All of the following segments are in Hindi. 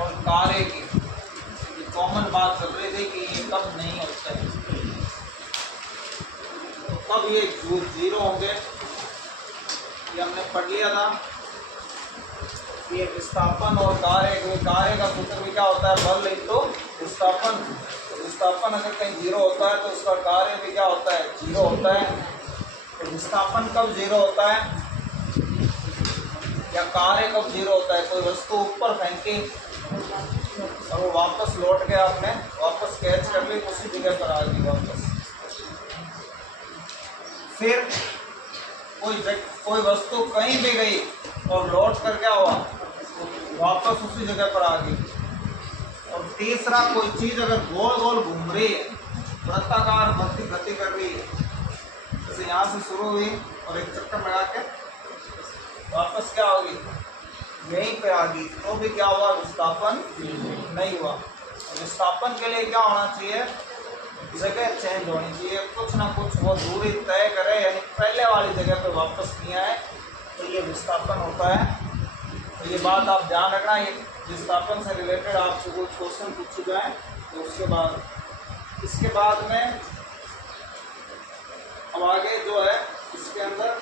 और कार्य की कॉमन बात चल रही थी कि ये कब नहीं होता है, तो कब ये जीरो होंगे ये हमने पढ़ लिया था। ये विस्थापन और कार्य का सूत्र भी क्या होता है, बल इंटू विस्थापन। तो विस्थापन अगर कहीं जीरो होता है तो उसका कार्य भी क्या होता है, जीरो होता है। तो विस्थापन कब जीरो होता है या कार्य कब जीरो होता है, कोई वस्तु ऊपर फेंकी और वो वापस लौट के आपने वापस कैच कर ली, उसी जगह पर आ गई वापस। फिर कोई वस्तु कहीं भी गई और लौट कर क्या हुआ, वापस उसी जगह पर आ गई। और तीसरा, कोई चीज अगर गोल गोल घूम रही है, वृत्ताकार गति कर रही है, जैसे यहाँ से शुरू हुई और एक चक्कर लगा के वापस क्या होगी, यहीं पे आ गई, तो भी क्या हुआ, विस्थापन नहीं हुआ। विस्थापन के लिए क्या होना चाहिए, जगह चेंज होनी चाहिए, कुछ ना कुछ वो दूरी तय करे, यानी पहले वाली जगह पे वापस नहीं आए, तो ये विस्थापन होता है। तो ये बात आप ध्यान रखना, ये विस्थापन से रिलेटेड आपसे कुछ क्वेश्चन पूछ चुका है। तो इसके बाद में अब आगे जो है इसके अंदर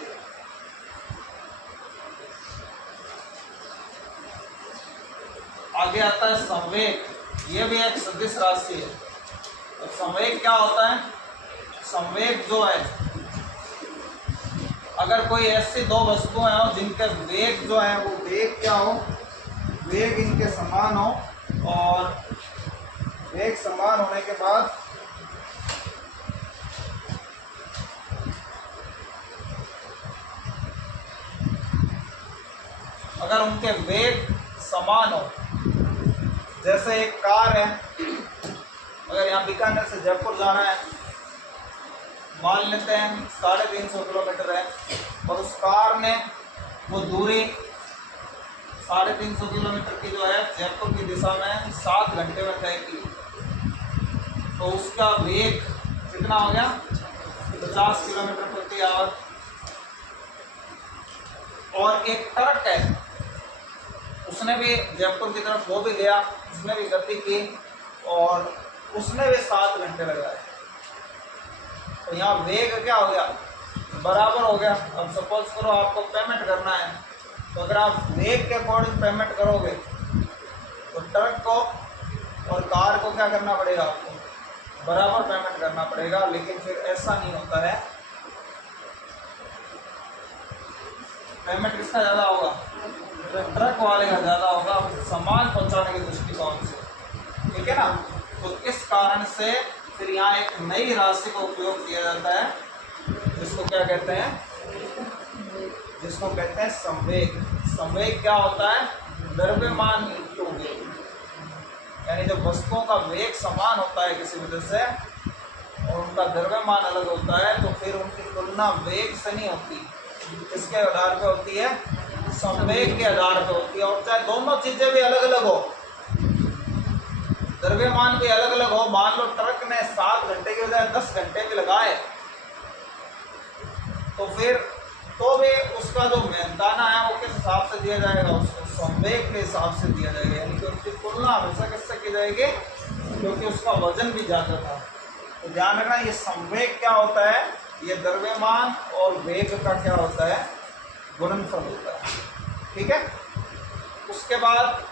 आगे आता है संवेग। ये भी एक सदिश राशि है। तो संवेग क्या होता है, संवेग जो है, अगर कोई ऐसी दो वस्तुएं हो जिनके वेग जो है वो वेग क्या हो, वेग इनके समान हो, और वेग समान होने के बाद अगर उनके वेग समान हो, जैसे एक कार है, अगर यहाँ बीकानेर से जयपुर जाना है, मान लेते हैं 350 किलोमीटर है, और उस कार ने वो दूरी 350 किलोमीटर की जो है जयपुर की दिशा में 7 घंटे में तय की, तो उसका वेग कितना हो गया, 50 किलोमीटर प्रति आवर। और एक ट्रक है, उसने भी जयपुर की तरफ वो भी गया, उसने भी गति की और उसने भी 7 घंटे लगाए, तो यहाँ वेग क्या हो गया, बराबर हो गया। अब सपोज करो आपको पेमेंट करना है, तो अगर आप वेग के अकॉर्डिंग पेमेंट करोगे तो ट्रक को और कार को क्या करना पड़ेगा, आपको बराबर पेमेंट करना पड़ेगा। लेकिन फिर ऐसा नहीं होता है, पेमेंट किसका ज़्यादा होगा, ट्रक वाले का ज़्यादा होगा, सामान पहुंचाने के दृष्टिकोण से, ठीक है ना। तो इस कारण से फिर यहाँ एक नई राशि का उपयोग किया जाता है, जिसको क्या कहते हैं, जिसको कहते हैं संवेग। संवेग क्या होता है, द्रव्यमान इंटू वेग, यानी जब वस्तुओं का वेग समान होता है किसी वजह से और उनका द्रव्यमान अलग होता है, तो फिर उनकी तुलना वेग से नहीं होती, किसके आधार पे होती है, संवेग के आधार पे होती है। और चाहे दोनों चीजें भी अलग अलग हो, द्रव्यमान भी अलग अलग हो, मान लो ट्रक ने 7 घंटे के बजाय 10 घंटे भी लगाए, तो फिर तो भी उसका जो मेहनताना है वो किस हिसाब से दिया जाएगा, उसको संवेग के हिसाब से दिया जाएगा, यानी कि उसकी तुलना हमेशा किससे की जाएगी, क्योंकि उसका वजन भी ज़्यादा था। तो ध्यान रखना, ये संवेग क्या होता है, ये द्रव्यमान और वेग का क्या होता है, गुणनफल होता है, ठीक है। उसके बाद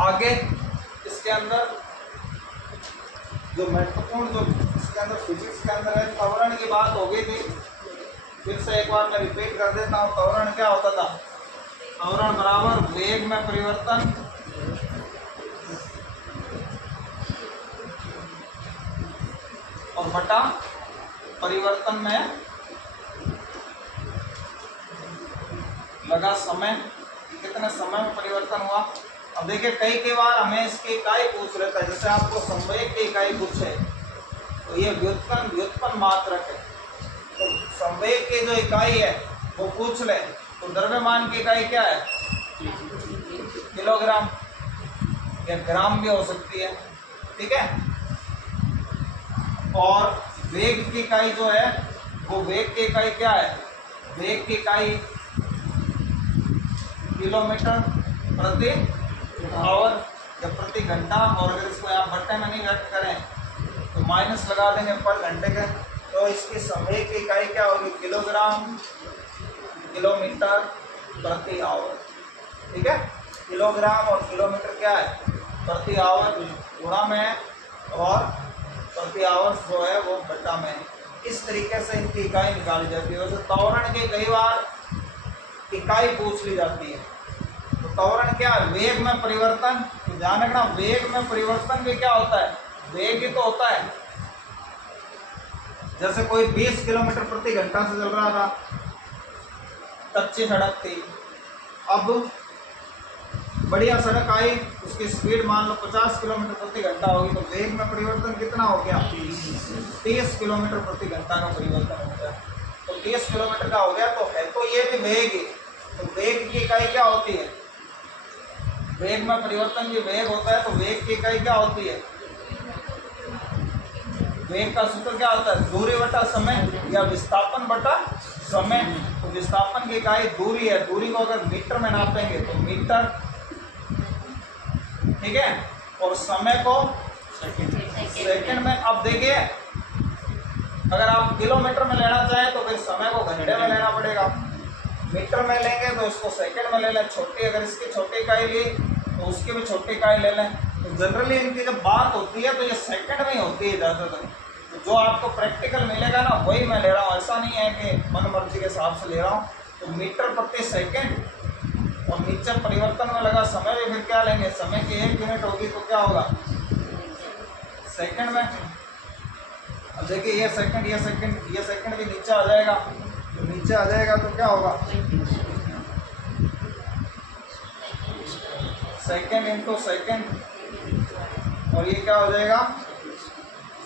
आगे इसके अंदर जो महत्वपूर्ण जो इसके अंदर फिजिक्स के अंदर है, त्वरण की बात हो गई थी, फिर से एक बार मैं रिपीट कर देता हूँ। त्वरण क्या होता था, त्वरण बराबर वेग में परिवर्तन और बटा परिवर्तन में लगा समय, कितने समय में परिवर्तन हुआ। अब देखिए कई बार हमें इसकी इकाई पूछ लेता है, जैसे आपको संवेग की इकाई पूछे तो ये व्युत्पन्न मात्रक है, तो संवेग की जो इकाई है वो पूछ ले, तो द्रव्यमान की इकाई क्या है, किलोग्राम या ग्राम भी हो सकती है, ठीक है। और वेग की इकाई जो है वो वेग की इकाई क्या है, वेग की इकाई किलोमीटर प्रति आवर या प्रति घंटा। और अगर इसको यहाँ बट्टे में नहीं व्यक्त करें तो माइनस लगा देंगे पर घंटे के, तो इसकी समय की इकाई क्या होगी, किलोग्राम किलोमीटर प्रति आवर। ठीक है, किलोग्राम और किलोमीटर क्या है, प्रति आवर गुणा में है और प्रति आवर जो है वो बट्टा में है। इस तरीके से इनकी इकाई निकाली जाती है। तो त्वरण की कई बार इकाई पूछ ली जाती है। तो त्वरण क्या है, वेग में परिवर्तन। तो ध्यान रखना, वेग में परिवर्तन भी क्या होता है, वेग ही तो होता है। जैसे कोई 20 किलोमीटर प्रति घंटा से चल रहा था, कच्ची सड़क थी, अब बढ़िया सड़क आई, उसकी स्पीड मान लो 50 किलोमीटर प्रति घंटा होगी, तो वेग में परिवर्तन कितना हो गया, 30 किलोमीटर प्रति घंटा का परिवर्तन हो गया। तो 30 किलोमीटर का हो गया, तो है तो ये भी वेग है। तो वेग की इकाई क्या होती है, वेग में परिवर्तन भी वेग होता है। तो वेग की इकाई क्या होती है, वेग का सूत्र क्या होता है, दूरी बटा समय या विस्थापन बटा समय। तो विस्थापन की इकाई दूरी है, दूरी को अगर मीटर में नापेंगे तो मीटर, ठीक है, और समय को सेकंड में। अब देखिए, अगर आप किलोमीटर में लेना चाहें तो फिर समय को घंटे में लेना पड़ेगा, मीटर में लेंगे तो इसको सेकंड में ले लें। छोटी, अगर इसकी छोटी इकाई ली तो उसकी भी छोटी इकाई ले लें। तो जनरली इनकी जब बात होती है तो ये सेकंड में ही होती है ज़्यादातर। तो जो आपको प्रैक्टिकल मिलेगा ना वही मैं ले रहा हूँ, ऐसा नहीं है कि मन मर्जी के हिसाब से ले रहा हूँ। तो मीटर प्रति सेकंड और नीचे परिवर्तन में लगा समय भी फिर क्या लेंगे, समय की 1 यूनिट होगी तो क्या होगा, सेकंड में। अब देखिए ये सेकंड भी नीचे आ जाएगा, तो नीचे आ जाएगा तो क्या होगा, सेकंड इंटू सेकंड, और ये क्या हो जाएगा,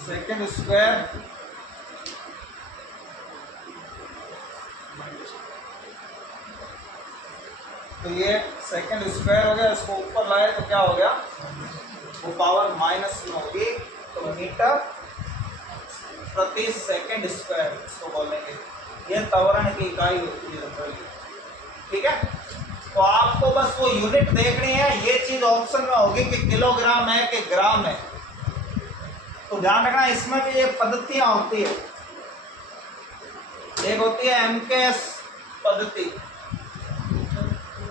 सेकंड स्क्वायर तो ये सेकंड स्क्वायर हो गया। इसको ऊपर लाए तो क्या हो गया, वो पावर माइनस में होगी। तो मीटर प्रति सेकंड स्क्वायर इसको बोलेंगे। ये त्वरण की इकाई होती है जनरली। ठीक है, तो आपको बस वो यूनिट देखनी है। ये चीज ऑप्शन में होगी कि किलोग्राम है कि ग्राम है। तो ध्यान रखना, इसमें भी ये पद्धतियां होती है। एक होती है एमकेएस पद्धति,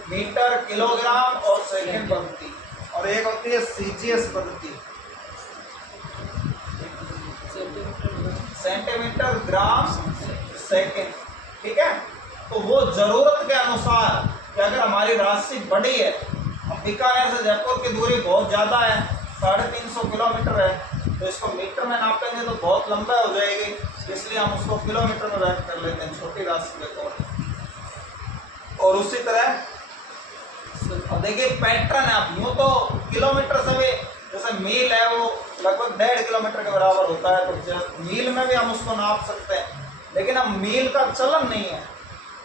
मीटर किलोग्राम और सेकंड पद्धति, और एक होती है सीजीएस पद्धति, सेंटीमीटर ग्राम सेकंड। ठीक है, तो वो जरूरत के अनुसार कि अगर हमारी राशि बड़ी है, अब बीकानेर से जयपुर की दूरी बहुत ज़्यादा है, 350 किलोमीटर है, तो इसको मीटर में नापेंगे तो बहुत लंबा हो जाएगी, इसलिए हम उसको किलोमीटर में व्यक्त कर लेते हैं छोटी राशि के तौर पर। और उसी तरह अब देखिए पैटर्न है, अब यूँ तो किलोमीटर से भी, जैसे मील है वो लगभग 1.5 किलोमीटर के बराबर होता है, तो मील में भी हम उसको नाप सकते हैं। लेकिन अब मील का चलन नहीं है,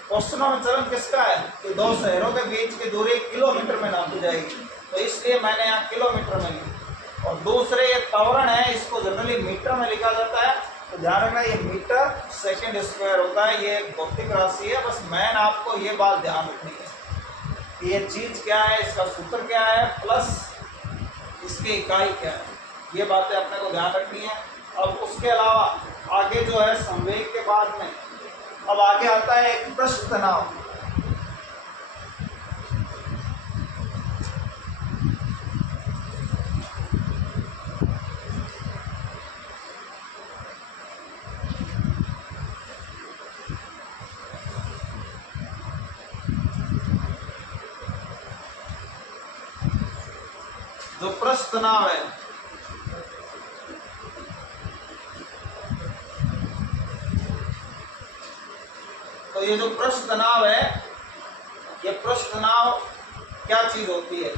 क्वेश्चनों में चलन किसका है कि दो शहरों के बीच की दूरी किलोमीटर में नापी जाएगी, तो इसलिए मैंने यहाँ किलोमीटर में ली। और दूसरे ये त्वरण है, इसको जनरली मीटर में लिखा जाता है। तो ध्यान रखना, ये मीटर सेकंड स्क्वायर होता है, ये एक भौतिक राशि है। बस मैन आपको ये बात ध्यान रखनी है कि ये चीज़ क्या है, इसका सूत्र क्या है, प्लस इसकी इकाई क्या है, ये बातें अपने को ध्यान रखनी है। अब उसके अलावा आगे जो है संवेग के बाद में अब आगे आता है एक पृष्ठ तनाव। जो पृष्ठ तनाव है, तो ये जो पृष्ठ तनाव है, ये पृष्ठ तनाव क्या चीज होती है,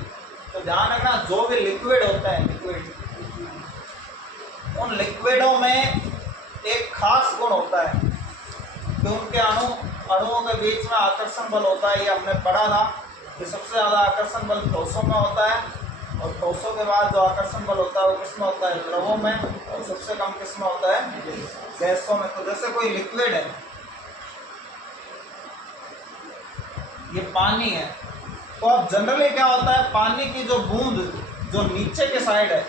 तो ध्यान रखना, जो भी लिक्विड होता है, लिक्विड, उन लिक्विडों में एक खास गुण होता है कि उनके अणुओं के बीच में आकर्षण बल होता है। ये हमने पढ़ा था कि सबसे ज़्यादा आकर्षण बल ठोसों में होता है, और ठोसों के बाद जो आकर्षण बल होता है वो किस में होता है, द्रवों में, और सबसे कम किस में होता है, गैसों में। तो जैसे कोई लिक्विड है, ये पानी है, तो अब जनरली क्या होता है, पानी की जो बूंद जो नीचे के साइड है,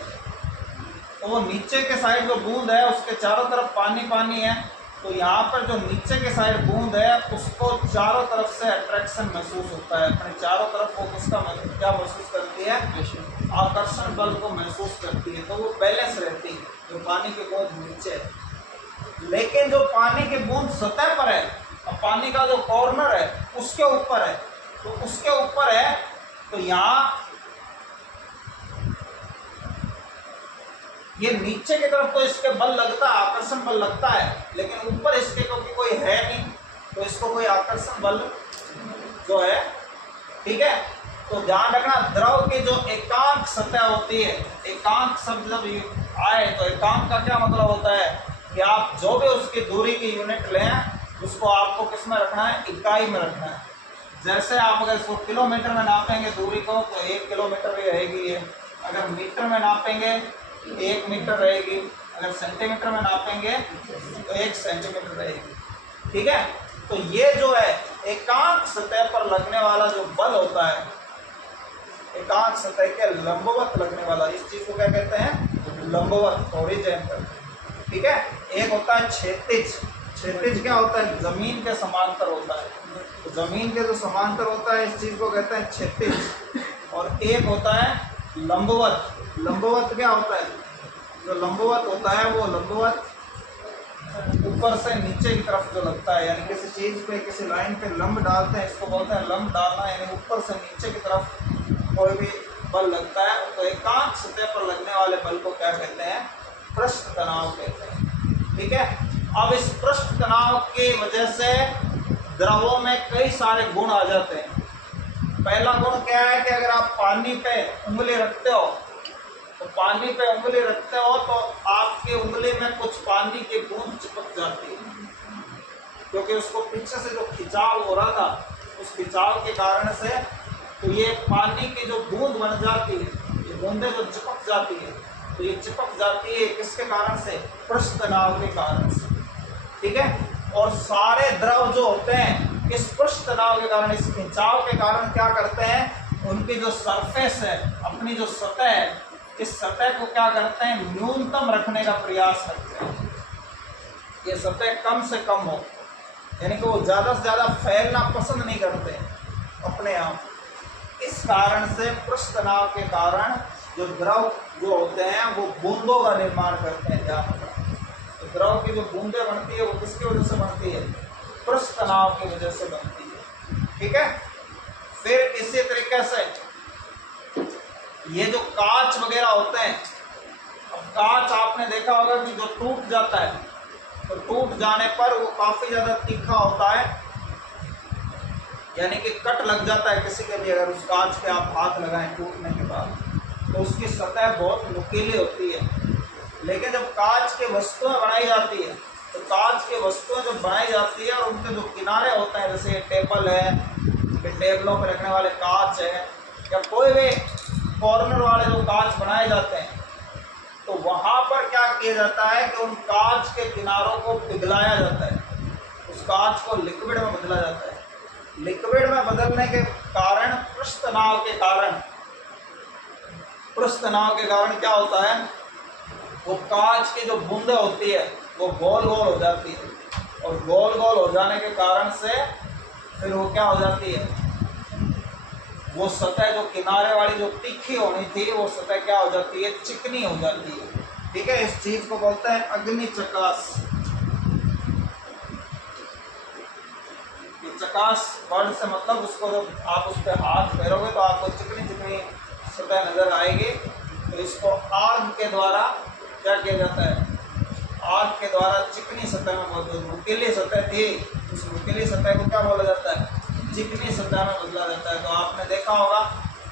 तो वो नीचे के साइड जो बूंद है उसके चारों तरफ पानी पानी है, तो यहाँ पर जो नीचे के साइड बूंद है उसको चारों तरफ से अट्रैक्शन महसूस होता है, अपने चारों तरफ वो उसका क्या महसूस करती है, आकर्षण बल को महसूस करती है, तो वो बैलेंस रहती है जो पानी की बूंद नीचे है। लेकिन जो पानी की बूंद सतह पर है और पानी का जो कॉर्नर है उसके ऊपर है, तो उसके ऊपर है, तो यहाँ ये नीचे की तरफ तो इसके बल लगता है, आकर्षण बल लगता है, लेकिन ऊपर इसके क्योंकि कोई है नहीं तो इसको कोई आकर्षण बल जो है, ठीक है। तो ध्यान रखना, द्रव की जो एकांक सतह होती है, एकांक शब्द जब आए तो एकांक का क्या मतलब होता है कि आप जो भी उसकी दूरी की यूनिट लें उसको आपको किस में रखना है, इकाई में रखना है। जैसे आप अगर इसको किलोमीटर में नापेंगे दूरी को तो 1 किलोमीटर ही रहेगी ये, अगर मीटर में नापेंगे 1 मीटर रहेगी, अगर सेंटीमीटर में नापेंगे तो 1 सेंटीमीटर रहेगी, ठीक है। तो ये जो है एकांक सतह पर लगने वाला जो बल होता है, एकांक सतह के लंबवत लगने वाला, इस चीज को क्या कहते हैं, लंबवत, हॉरिजॉन्टल, ठीक है। एक होता है क्षैतिज, क्षैतिज क्या होता है, जमीन के समांतर होता है, तो जमीन के जो समांतर होता है इस चीज को कहते हैं क्षैतिज। और एक होता है लंबवत, लंबवत क्या होता है, जो लंबवत होता है वो लंबवत ऊपर से नीचे की तरफ जो लगता है, यानी किसी चीज पे किसी लाइन पे लंब डालते हैं, इसको बोलते हैं लंब डालना, यानी ऊपर से नीचे की तरफ कोई भी बल लगता है, तो एकांक सतह पर लगने वाले बल को क्या कहते हैं, पृष्ठ तनाव कहते हैं, ठीक है। अब इस पृष्ठ तनाव की वजह से द्रवों में कई सारे गुण आ जाते हैं। पहला गुण क्या है कि अगर आप पानी पे उंगली रखते हो तो पानी पे उंगली रखते हो तो आपकी उंगली में कुछ पानी की बूंद चिपक जाती है, क्योंकि उसको पीछे से जो खिंचाव हो रहा था उस खिंचाव के कारण से, तो ये पानी की जो बूंद बन जाती है, ये बूंदें जो चिपक जाती है, तो ये चिपक जाती है किसके कारण से, पृष्ठ तनाव के कारण से, ठीक है। और सारे द्रव जो होते हैं इस पृष्ठ तनाव के कारण, इस खिंचाव के कारण क्या करते हैं, उनकी जो सरफेस है, अपनी जो सतह है, इस सतह को क्या करते हैं, न्यूनतम रखने का प्रयास करते हैं, ये सतह कम से कम हो, यानी कि वो ज़्यादा से ज़्यादा फैलना पसंद नहीं करते अपने आप। इस कारण से पृष्ठ तनाव के कारण जो द्रव जो होते हैं वो बूंदों का निर्माण करते हैं, ध्यान रखना। तो द्रव की जो बूंदें बनती है वो किसकी वजह से बनती है, पृष्ठ तनाव की वजह से बनती है, ठीक है। फिर इसी तरीके से ये जो कांच वगैरह होते हैं, अब कांच आपने देखा होगा कि जो टूट जाता है तो टूट जाने पर वो काफी ज्यादा तीखा होता है, यानी कि कट लग जाता है किसी के भी, अगर उस कांच पे आप हाथ लगाएं टूटने के बाद तो उसकी सतह बहुत नुकीली होती है। लेकिन जब कांच की वस्तुएं बनाई जाती है तो कांच की वस्तुएं जब बनाई जाती है और उनके जो किनारे होते हैं, जैसे टेबल है, टेबलों पर रखने वाले कांच है, या कोई भी कॉर्नर वाले जो कांच बनाए जाते हैं, तो वहाँ पर क्या किया जाता है कि उन कांच के किनारों को पिघलाया जाता है, उस कांच को लिक्विड में बदला जाता है। लिक्विड में बदलने के कारण पृष्ठ तनाव के कारण क्या होता है, वो कांच की जो बूंदें होती है वो गोल गोल हो जाती है, और गोल गोल हो जाने के कारण से फिर वो क्या हो जाती है, वो सतह जो किनारे वाली जो तीखी होनी थी वो सतह क्या हो जाती है, चिकनी हो जाती है, ठीक है। इस चीज को बोलते हैं अग्नि चकास। चकास वर्ड से मतलब उसको जब आप उस पर हाथ फेरोगे तो आपको चिकनी चिकनी सतह नजर आएगी। तो इसको आग के द्वारा क्या किया जाता है, आग के द्वारा चिकनी सतह में, जो नुकीली सतह थी उस नुकीली सतह को क्या बोला जाता है, चिकनी सतह में बदला जाता है। तो आपने देखा होगा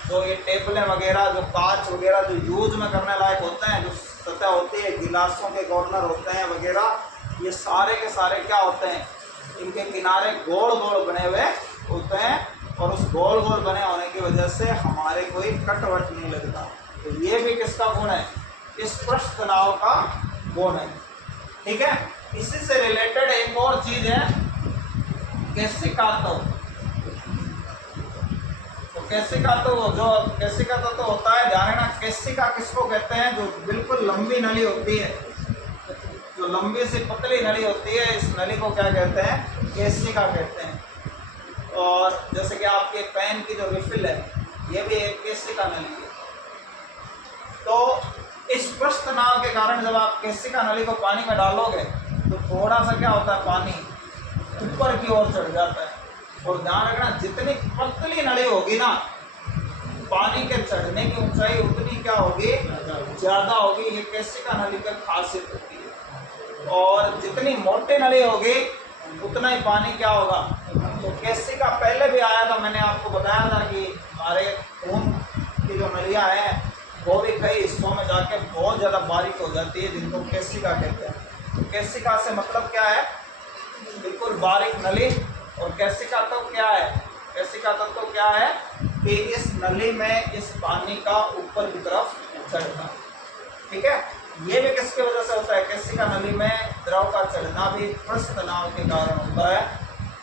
जो ये टेबलें वगैरह, जो कांच वगैरह जो यूज में करने लायक होते हैं, जो सतह होती है, गिलासों के कॉर्नर होते हैं वगैरह, ये सारे के सारे क्या होते हैं, इनके किनारे गोल गोल बने हुए होते हैं, और उस गोल गोल बने होने की वजह से हमारे कोई कटवट नहीं लगता। तो ये भी किसका गुण है, इस पृष्ठ तनाव का गुण है, ठीक है। इसी से रिलेटेड एक और चीज है, कैसे कातो। तो केशिका तो जो केशिका तो होता है, ध्यान रखना केशिका किसको कहते हैं, जो बिल्कुल लंबी नली होती है, जो लंबी से पतली नली होती है, इस नली को क्या कहते हैं, केशिका कहते हैं। और जैसे कि आपके पेन की जो रिफिल है ये भी एक केशिका नली है। तो इस पृष्ठ नाव के कारण जब आप केशिका नली को पानी में डालोगे तो थोड़ा सा क्या होता है, पानी ऊपर की ओर चढ़ जाता है। और ध्यान रखना जितनी पतली नली होगी ना, पानी के चढ़ने की ऊंचाई उतनी क्या होगी, ज्यादा होगी। ये केशिका नली की खासियत होती है। और जितनी मोटी नली होगी उतना ही पानी क्या होगा। तो केशिका पहले भी आया था, मैंने आपको बताया था कि हमारे खून की जो नलियां हैं वो भी कई हिस्सों में जाके बहुत ज़्यादा बारीक हो जाती है, जिनको केशिका कहते हैं। तो केशिका से मतलब क्या है, बिल्कुल बारीक नली। और केशिका तत्व क्या है, केशिका तत्व क्या है कि इस नली में इस पानी का ऊपर की तरफ चढ़ना, ठीक है। ये भी किसकी वजह से होता है, केशिका नली में द्रव का चढ़ना भी पृष्ठ तनाव के कारण होता है।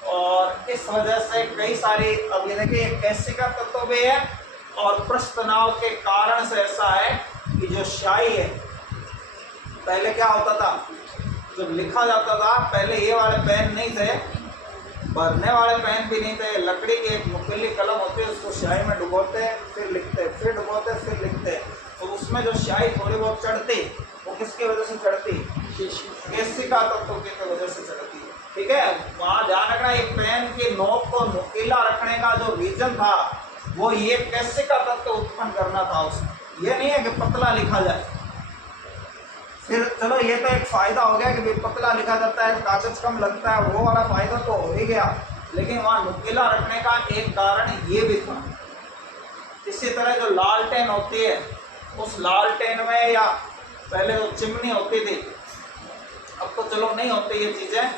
और इस वजह से कई सारी, अब ये देखिए केशिका तत्व भी है और पृष्ठ तनाव के कारण से ऐसा है कि जो स्याही है, पहले क्या होता था, जब लिखा जाता था पहले ये वाले पेन नहीं थे, भरने वाले पेन भी नहीं थे, लकड़ी की एक नुकीली कलम होती है, उसको स्याही में डुबोते फिर लिखते, फिर डुबोते फिर लिखते। तो उसमें जो स्याही थोड़ी बहुत चढ़ती, वो किसकी वजह से चढ़ती, केशिका तत्व की वजह से चढ़ती, ठीक है। वहाँ ध्यान रखना, एक पेन की नोक को नुकीला रखने का जो रीजन था वो ये केशिका तत्व उत्पन्न करना था उसमें, ये नहीं है कि पतला लिखा जाए। फिर चलो ये तो एक फायदा हो गया कि भाई पतला लिखा जाता है, कागज कम लगता है, वो वाला फायदा तो हो ही गया, लेकिन वहाँ नुकीला रखने का एक कारण ये भी था। इसी तरह जो लालटेन होती है, उस लालटेन में या पहले जो चिमनी होती थी, अब तो चलो नहीं होती ये चीज़ें,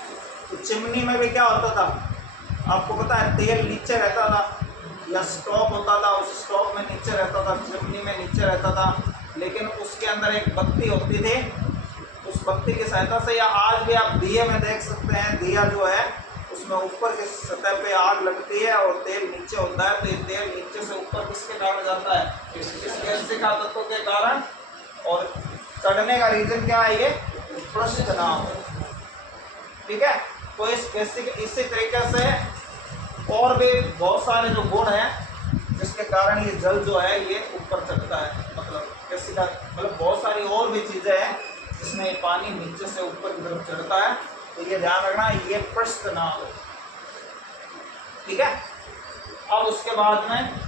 तो चिमनी में भी क्या होता था, आपको पता है, तेल नीचे रहता था या स्टोव होता था, उस स्टोव में नीचे रहता था, चिमनी में नीचे रहता था, लेकिन उसके अंदर एक बत्ती होती थी, उस बत्ती की सहायता से, या आज भी आप दिए में देख सकते हैं, दिया जो है उसमें ऊपर की सतह पे आग लगती है और तेल नीचे होता है, तो ये तेल नीचे से ऊपर किसके कारण जाता है, इस केशिका तत्व के कारण। और चढ़ने का रीजन क्या है, ये पृष्ठ तनाव, ठीक है। तो इस केशिका, इसी तरीके से और भी बहुत सारे जो गुण हैं जिसके कारण ये जल जो है ये ऊपर चढ़ता है, मतलब केशिका, मतलब बहुत सारी और भी चीज़ें हैं जिसमें ये पानी नीचे से ऊपर की तरफ चढ़ता है। तो ये ध्यान रखना, ये पृष्ठ तनाव है, ठीक है। अब उसके बाद में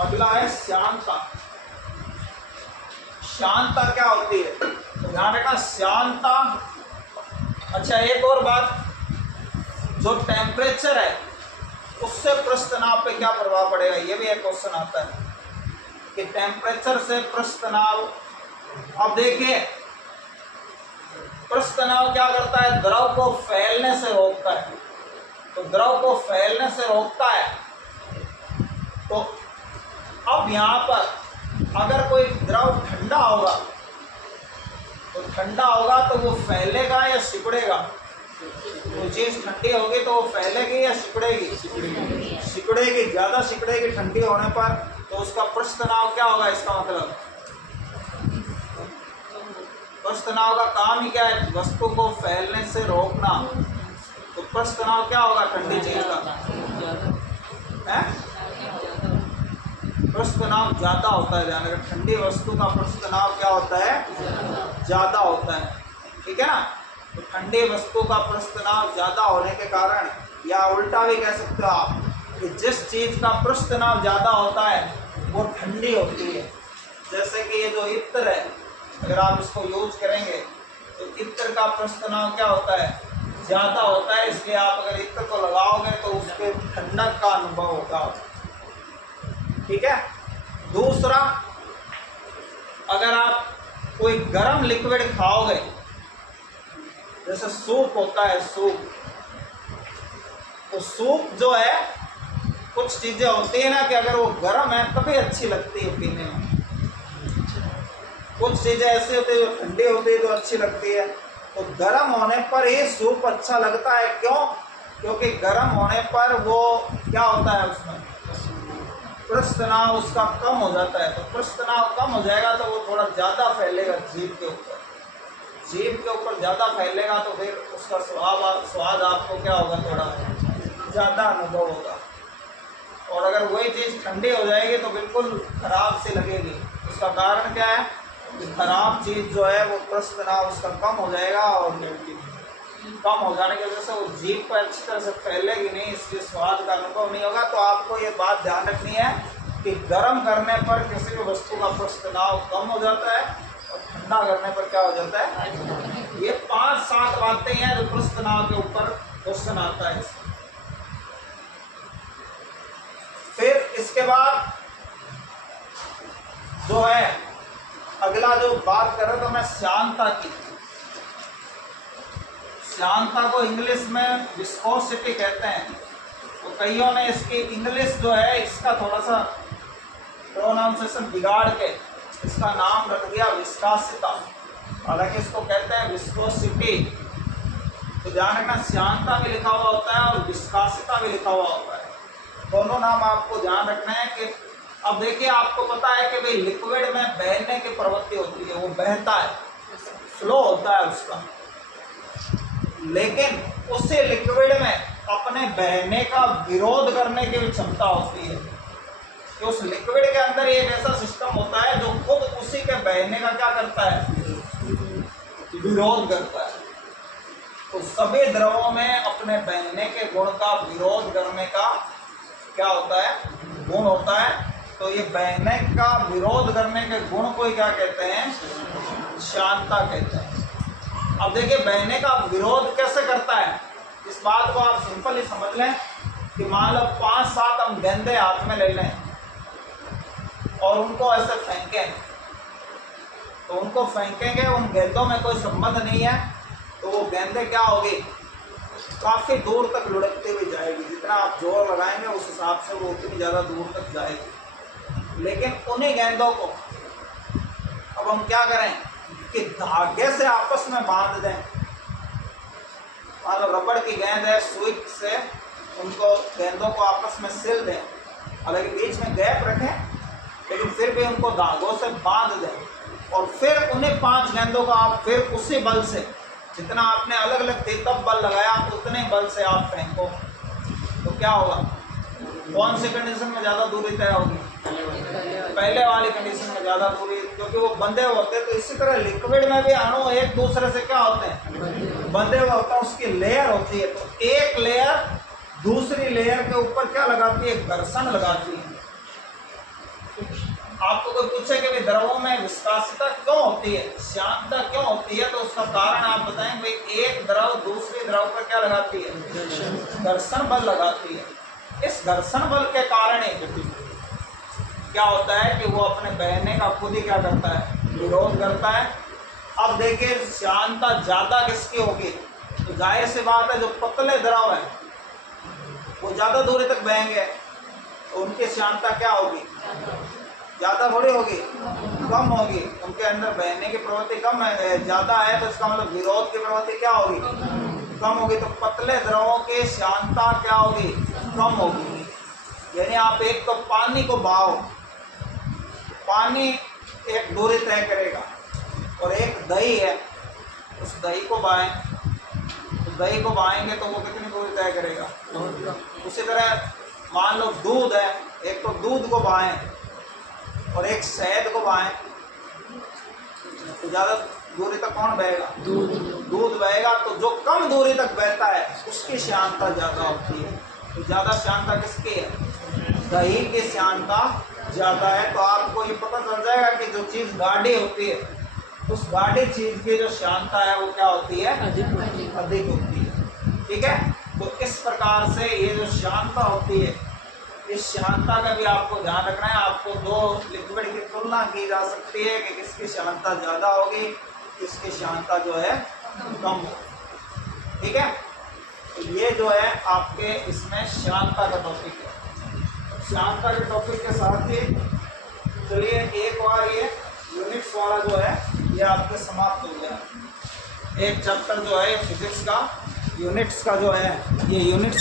अगला है श्यानता। श्यानता क्या होती है, तो ध्यान रखना श्यानता। अच्छा एक और बात, जो टेम्परेचर है उससे पृष्ठ तनाव पे क्या प्रभाव पड़ेगा, ये भी एक क्वेश्चन आता है कि टेम्परेचर से पृष्ठ तनाव। अब देखिए पृष्ठ तनाव क्या करता है, द्रव को फैलने से रोकता है। तो द्रव को फैलने से रोकता है, तो अब यहाँ पर अगर कोई द्रव ठंडा होगा तो ठंडा होगा तो वो फैलेगा या सिकुड़ेगा, तो चीज ठंडी होगी तो वो फैलेगी या सिकुड़ेगी, सिकुड़ेगी, ज़्यादा सिकुड़ेगी ठंडी होने पर, तो उसका पृष्ठ तनाव क्या होगा, इसका मतलब पृष्ठ तनाव का काम ही क्या है, वस्तु को फैलने से रोकना। तो पृष्ठ तनाव क्या होगा, ठंडी चीज का है, पृष्ठ तनाव ज़्यादा होता है, ध्यान रखें, ठंडी वस्तु का पृष्ठ तनाव क्या होता है, ज़्यादा होता है, ठीक है ना। तो ठंडी वस्तु का पृष्ठ तनाव ज़्यादा होने के कारण, या उल्टा भी कह सकते हो आप कि जिस चीज़ का पृष्ठ तनाव ज़्यादा होता है वो ठंडी होती है। जैसे कि ये जो इत्र है, अगर आप इसको यूज करेंगे तो इत्र का पृष्ठ तनाव क्या होता है, ज़्यादा होता है, इसलिए आप अगर इत्र को लगाओगे तो उसके ठंडक का अनुभव होगा, ठीक है। दूसरा, अगर आप कोई गर्म लिक्विड खाओगे, जैसे सूप होता है, सूप, तो सूप जो है, कुछ चीजें होती है ना कि अगर वो गर्म है तभी अच्छी लगती है पीने में, कुछ चीजें ऐसी होती है जो ठंडी होती है तो अच्छी लगती है। तो गर्म होने पर ही सूप अच्छा लगता है। क्यों? क्योंकि गर्म होने पर वो क्या होता है, उसमें पृष्ठ तनाव उसका कम हो जाता है। तो पृष्ठ तनाव कम हो जाएगा तो वो थोड़ा ज़्यादा फैलेगा जीभ के ऊपर। जीभ के ऊपर ज़्यादा फैलेगा तो फिर उसका स्वाद आपको क्या होगा, थोड़ा ज़्यादा अनुभव होगा। और अगर वही चीज़ ठंडी हो जाएगी तो बिल्कुल खराब सी लगेगी। उसका कारण क्या है कि खराब चीज़ जो है वो पृष्ठ तनाव उसका कम हो जाएगा, और कम हो जाने की वजह से वो जीभ पर अच्छी तरह से फैलेगी नहीं, इसलिए स्वाद का अनुभव नहीं होगा। तो आपको ये बात ध्यान रखनी है कि गर्म करने पर किसी भी वस्तु का पृष्ठ तनाव कम हो जाता है और ठंडा करने पर क्या हो जाता है। ये 5-7 बातें हैं जो पृष्ठ तनाव के ऊपर क्वेश्चन आता है। फिर इसके बाद जो है अगला जो बात कर रहा था मैं श्यानता की। श्यानता को इंग्लिश में विस्कोसिटी कहते हैं। तो कईयों ने इसकी इंग्लिश जो है इसका थोड़ा सा प्रोनाउंसिएशन बिगाड़ के इसका नाम रख दिया विस्कासिता, हालांकि इसको कहते हैं विस्कोसिटी। तो ध्यान रखना, श्यानता भी लिखा हुआ होता है और विस्कासिता भी लिखा हुआ होता है। दोनों नाम आपको ध्यान रखना है। कि अब देखिए, आपको पता है कि भाई लिक्विड में बहने की प्रवृत्ति होती है, वो बहता है, फ्लो होता है उसका, लेकिन उसी लिक्विड में अपने बहने का विरोध करने की भी क्षमता होती है। कि उस लिक्विड के अंदर एक ऐसा सिस्टम होता है जो खुद उसी के बहने का क्या करता है, विरोध करता है। तो सभी द्रवों में अपने बहने के गुण का विरोध करने का क्या होता है, गुण होता है। तो ये बहने का विरोध करने के गुण को ही क्या कहते हैं, श्यानता कहते हैं। अब देखिए, बहने का विरोध कैसे करता है, इस बात को आप सिंपल ही समझ लें कि मान लो 5-7 हम गेंदे हाथ में ले लें और उनको ऐसे फेंकें, तो उनको फेंकेंगे, उन गेंदों में कोई संबंध नहीं है, तो वो गेंदे क्या होगी, काफ़ी दूर तक लुढ़कती हुई जाएगी। जितना आप जोर लगाएंगे उस हिसाब से वो उतनी ज़्यादा दूर तक जाएगी। लेकिन उन्हीं गेंदों को अब हम क्या करें कि धागे से आपस में बांध दें। मान लो रबड़ की गेंद है, सुई से उनको गेंदों को आपस में सिल दें, हालांकि बीच में गैप रखें, लेकिन फिर भी उनको धागों से बांध दें। और फिर उन्हीं 5 गेंदों को आप फिर उसी बल से, जितना आपने अलग अलग तब बल लगाया उतने बल से आप फेंको, तो क्या होगा, कौन सी कंडीशन में ज़्यादा दूरी तय होगी, पहले वाली कंडीशन में ज़्यादा दूरी, क्योंकि वो बंधे होते हैं। तो इसी तरह लिक्विड में भी अणु एक दूसरे से क्या होते हैं, बंधे हुए होते हैं, उसकी लेयर होती है। तो एक लेयर दूसरी लेयर के ऊपर क्या लगाती है, घर्षण लगाती है। आपको कोई पूछे कि भाई द्रवों में विस्कासिता क्यों होती है, श्यानता क्यों होती है, तो उसका कारण आप बताएं। भाई एक द्रव दूसरी द्रव पर क्या लगाती है, घर्षण बल लगाती है। इस घर्षण बल के कारण ही क्या होता है कि वो अपने बहने का खुद ही क्या करता है, विरोध करता है। अब देखिए, श्यानता ज़्यादा किसकी होगी, तो जाहिर सी बात है जो पतले द्रव है वो ज़्यादा दूरी तक बहेंगे, तो उनकी श्यानता क्या होगी, ज़्यादा थोड़ी होगी, कम होगी। उनके अंदर बहने की प्रवृत्ति कम है, ज़्यादा है, तो इसका मतलब विरोध की प्रवृत्ति क्या होगी, कम होगी। तो पतले द्रवों की श्यानता क्या होगी, कम होगी। यानी आप एक तो पानी को बहाओ, पानी एक दूरी तय करेगा, और एक दही है, उस दही को बहाएं, तो दही को बहाएंगे तो वो कितनी दूरी तय करेगा। उसी तरह मान लो दूध है, एक तो दूध को बहाएं और एक शहद को बहाएं, तो ज़्यादा दूरी तक कौन बहेगा, दूध बहेगा। तो जो कम दूरी तक बहता है उसकी श्यानता ज़्यादा होती है। तो ज़्यादा श्यानता किसकी है, दही की श्यानता ज़्यादा है। तो आपको ये पता चल जाएगा कि जो चीज़ गाढ़ी होती है उस गाढ़ी चीज़ की जो श्यानता है वो क्या होती है, अधिक होती है। ठीक है, तो इस प्रकार से ये जो श्यानता होती है, इस श्यानता का भी आपको ध्यान रखना है। आपको 2 लिक्विड की तुलना की जा सकती है कि किसकी श्यानता ज़्यादा होगी, किसकी श्यानता जो है कम होगी। ठीक है, तो ये जो है आपके इसमें श्यानता का टॉपिक है। श्यानता के टॉपिक के साथ ही चलिए एक बार ये यूनिट्स वाला जो है ये आपके समाप्त हो गया। एक चैप्टर जो है फिजिक्स का यूनिट्स का जो है ये यूनिट्स